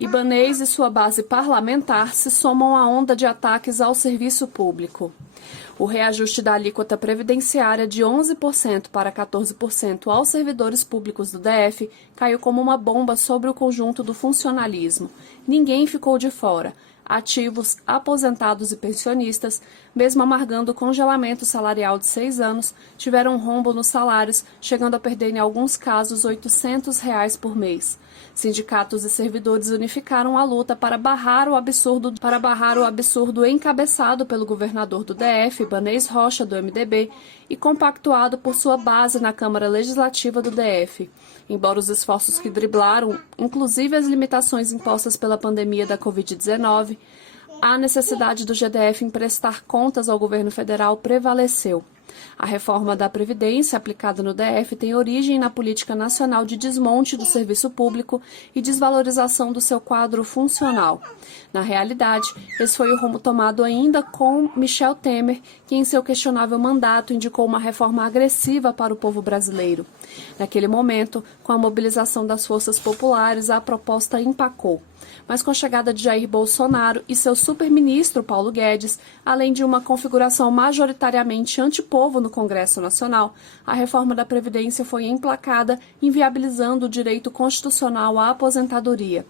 Ibanez e sua base parlamentar se somam à onda de ataques ao serviço público. O reajuste da alíquota previdenciária de 11% para 14% aos servidores públicos do DF caiu como uma bomba sobre o conjunto do funcionalismo. Ninguém ficou de fora. Ativos, aposentados e pensionistas, mesmo amargando o congelamento salarial de 6 anos, tiveram um rombo nos salários, chegando a perder, em alguns casos, R$ 800 por mês. Sindicatos e servidores unificaram a luta para barrar o absurdo encabeçado pelo governador do DF, Ibanez Rocha, do MDB, e compactuado por sua base na Câmara Legislativa do DF. Embora os esforços que driblaram, inclusive as limitações impostas pela pandemia da Covid-19, a necessidade do GDF em prestar contas ao governo federal prevaleceu. A reforma da Previdência aplicada no DF tem origem na política nacional de desmonte do serviço público e desvalorização do seu quadro funcional. Na realidade, esse foi o rumo tomado ainda com Michel Temer, que em seu questionável mandato indicou uma reforma agressiva para o povo brasileiro. Naquele momento, com a mobilização das forças populares, a proposta empacou. Mas com a chegada de Jair Bolsonaro e seu superministro Paulo Guedes, além de uma configuração majoritariamente antipovo no Congresso Nacional, a reforma da Previdência foi emplacada, inviabilizando o direito constitucional à aposentadoria.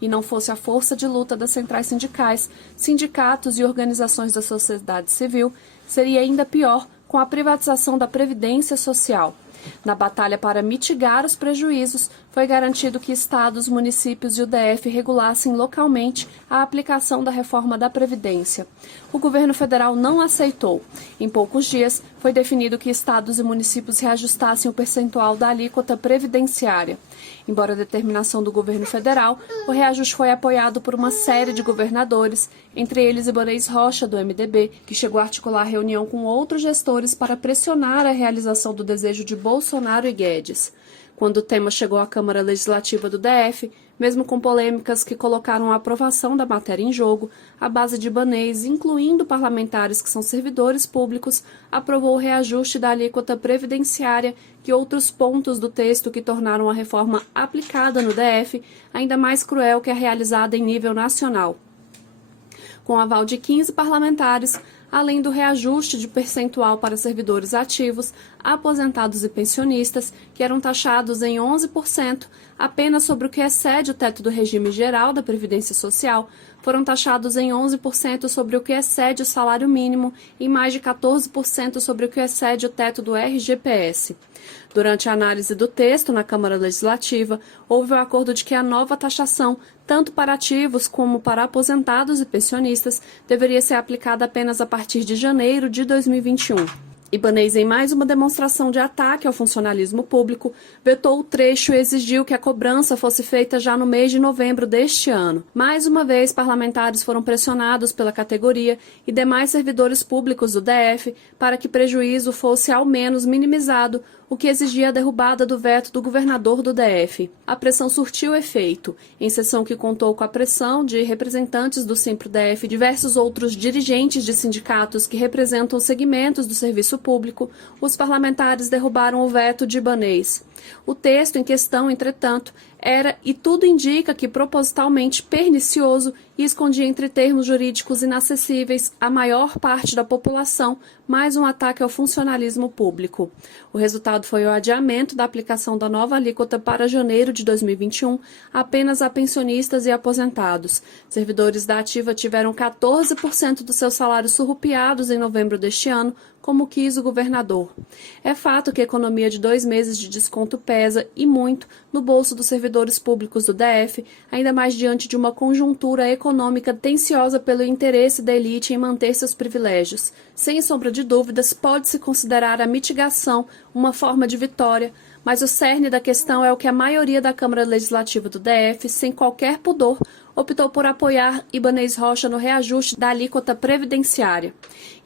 E não fosse a força de luta das centrais sindicais, sindicatos e organizações da sociedade civil, seria ainda pior com a privatização da Previdência Social. Na batalha para mitigar os prejuízos, foi garantido que estados, municípios e o DF regulassem localmente a aplicação da reforma da Previdência. O governo federal não aceitou. Em poucos dias, foi definido que estados e municípios reajustassem o percentual da alíquota previdenciária. Embora a determinação do governo federal, o reajuste foi apoiado por uma série de governadores, entre eles Ibanez Rocha, do MDB, que chegou a articular reunião com outros gestores para pressionar a realização do desejo de Bolsonaro e Guedes. Quando o tema chegou à Câmara Legislativa do DF, mesmo com polêmicas que colocaram a aprovação da matéria em jogo, a base de Ibanez, incluindo parlamentares que são servidores públicos, aprovou o reajuste da alíquota previdenciária e outros pontos do texto que tornaram a reforma aplicada no DF ainda mais cruel que a realizada em nível nacional. Com o aval de 15 parlamentares, além do reajuste de percentual para servidores ativos, aposentados e pensionistas, que eram taxados em 11% apenas sobre o que excede o teto do regime geral da Previdência Social, foram taxados em 11% sobre o que excede o salário mínimo e mais de 14% sobre o que excede o teto do RGPS. Durante a análise do texto na Câmara Legislativa, houve o acordo de que a nova taxação, tanto para ativos como para aposentados e pensionistas, deveria ser aplicada apenas a partir de janeiro de 2021. Ibanez, em mais uma demonstração de ataque ao funcionalismo público, vetou o trecho e exigiu que a cobrança fosse feita já no mês de novembro deste ano. Mais uma vez, parlamentares foram pressionados pela categoria e demais servidores públicos do DF para que prejuízo fosse ao menos minimizado, o que exigia a derrubada do veto do governador do DF. A pressão surtiu efeito. Em sessão que contou com a pressão de representantes do Simpro-DF e diversos outros dirigentes de sindicatos que representam segmentos do serviço público, os parlamentares derrubaram o veto de Ibanez. O texto em questão, entretanto, era, e tudo indica que propositalmente pernicioso e escondia entre termos jurídicos inacessíveis à maior parte da população, mais um ataque ao funcionalismo público. O resultado foi o adiamento da aplicação da nova alíquota para janeiro de 2021 apenas a pensionistas e aposentados. Servidores da ativa tiveram 14% dos seus salários surrupiados em novembro deste ano, como quis o governador. É fato que a economia de 2 meses de desconto pesa, e muito, no bolso dos servidores públicos do DF, ainda mais diante de uma conjuntura econômica tensiosa pelo interesse da elite em manter seus privilégios. Sem sombra de dúvidas, pode-se considerar a mitigação uma forma de vitória, mas o cerne da questão é o que a maioria da Câmara Legislativa do DF, sem qualquer pudor, optou por apoiar Ibanez Rocha no reajuste da alíquota previdenciária.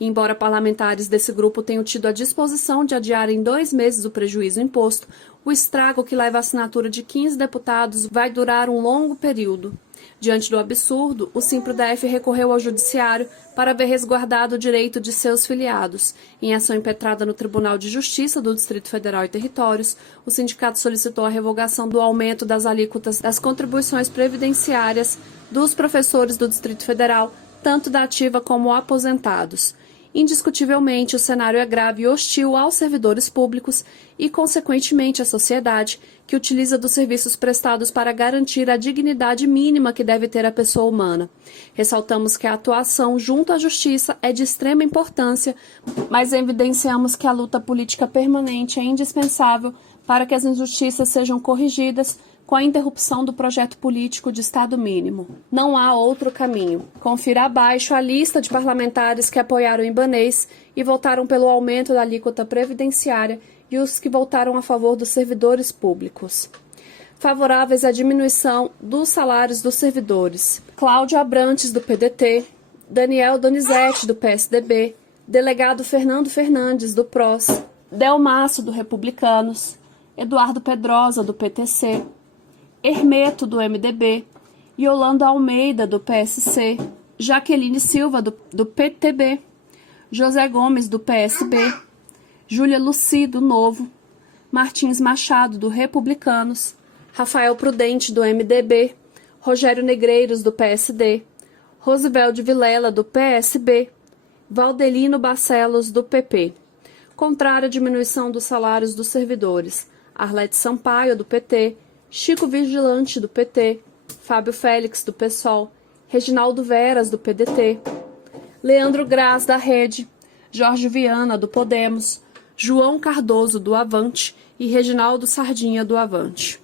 E embora parlamentares desse grupo tenham tido a disposição de adiar em 2 meses o prejuízo imposto, o estrago que leva a assinatura de 15 deputados vai durar um longo período. Diante do absurdo, o Simpro-DF recorreu ao Judiciário para ver resguardado o direito de seus filiados. Em ação impetrada no Tribunal de Justiça do Distrito Federal e Territórios, o sindicato solicitou a revogação do aumento das alíquotas das contribuições previdenciárias dos professores do Distrito Federal, tanto da ativa como aposentados. Indiscutivelmente, o cenário é grave e hostil aos servidores públicos e, consequentemente, à sociedade, que utiliza dos serviços prestados para garantir a dignidade mínima que deve ter a pessoa humana. Ressaltamos que a atuação junto à justiça é de extrema importância, mas evidenciamos que a luta política permanente é indispensável para que as injustiças sejam corrigidas com a interrupção do projeto político de Estado mínimo. Não há outro caminho. Confira abaixo a lista de parlamentares que apoiaram o Ibanez e votaram pelo aumento da alíquota previdenciária e os que votaram a favor dos servidores públicos. Favoráveis à diminuição dos salários dos servidores: Cláudio Abrantes, do PDT, Daniel Donizete, do PSDB, delegado Fernando Fernandes, do PROS, Delmaço, do Republicanos, Eduardo Pedrosa, do PTC, Hermeto, do MDB, Yolanda Almeida, do PSC, Jaqueline Silva, do PTB, José Gomes, do PSB, Júlia Luci, do Novo, Martins Machado, do Republicanos, Rafael Prudente, do MDB, Rogério Negreiros, do PSD, Rosivelde Vilela, do PSB, Valdelino Barcelos, do PP. Contrário à diminuição dos salários dos servidores: Arlete Sampaio, do PT, Chico Vigilante, do PT, Fábio Félix, do PSOL, Reginaldo Veras, do PDT, Leandro Graz, da Rede, Jorge Viana, do Podemos, João Cardoso, do Avante e Reginaldo Sardinha, do Avante.